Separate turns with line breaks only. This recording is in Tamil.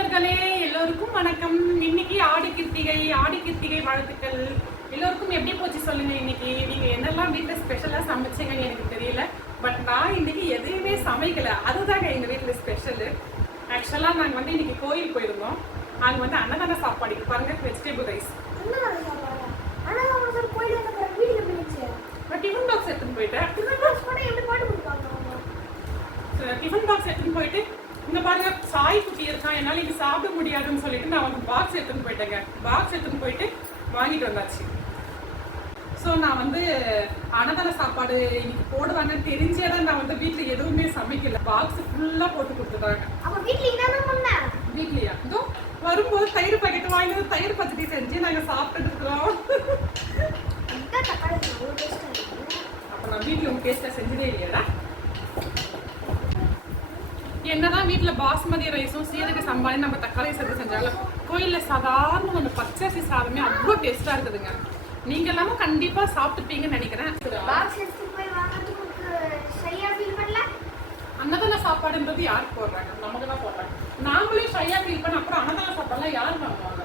எல்லோருக்கும் வணக்கம். இன்னைக்கு ஆடி கிருத்திகை ஆடி கிருத்திகை வாழ்த்துக்கள். எல்லோருக்கும் எப்படி போச்சு சொல்லுங்க இன்னைக்கு? நீங்க என்னெல்லாம் வீட்டுல ஸ்பெஷலா சமைச்சீங்கன்னு எனக்கு தெரியல. பட் நான் இன்னைக்கு எதுவுமே சமைக்கல. அதுதாங்க எங்க வீட்டுல ஸ்பெஷல் ஆக்சுவலா நாங்க வந்து இன்னைக்கு கோயில் போயிருந்தோம். அங்க வந்து அன்னதான சாப்பாடு. பாருங்க வெஜிடபிள் ரைஸ் டிஃபன் பாக்ஸ் எடுத்துன்னு போயிட்டேன்?
டிஃபன் பாக்ஸ்
எடுத்துன்னு போயிட்டு இங்க பாருங்க சாய் குட்டி இருக்கான் என்னால இது சாப்பிட முடியாதுன்னு சொல்லிட்டு நான் வந்து பாக்ஸ் எடுத்துன்னு போயிட்டேங்க. பாக்ஸ் எடுத்துன்னு போயிட்டு வாங்கிட்டு வந்தாச்சு. ஸோ நான் வந்து அன்னதான சாப்பாடு இன்னைக்கு போடுவாங்கன்னு தெரிஞ்சே தான் நான் வந்து வீட்டில் எதுவுமே சமைக்கல. பாக்ஸ் ஃபுல்லாக போட்டு கொடுத்துட்டாங்க.
அப்ப வீட்டுல?
வீட்லையா? இதோ வரும்போது தயிர் பாக்கெட் வாங்கி தயிர் பச்சடி செஞ்சு நாங்கள் சாப்பிட்டுட்டு இருக்கிறோம். அப்போ நான் வீட்டில் உங்க டேஸ்ட்டாக செஞ்சதே இல்லையாடா? என்னதான் வீட்டில் பாஸ்மதி ரைஸும் சீரக சம்பாதி நம்ம தக்காளி சாதம் செஞ்சாலும் கோயிலில் சாதாரண ஒன்று பச்சரிசி சாதமே அவ்வளோ டேஸ்ட்டாக இருக்குதுங்க. நீங்க எல்லாமே கண்டிப்பாக சாப்பிட்டுப்பீங்கன்னு நினைக்கிறேன்? அன்னதான சாப்பாடுன்றது யார் போடுறாங்க? நமக்கு தான் போடுறாங்க. நாமளே ஷையாக ஃபீல் பண்ண அப்புறம் அன்னதான சாப்பாடுலாம் யார் வாங்குவாங்க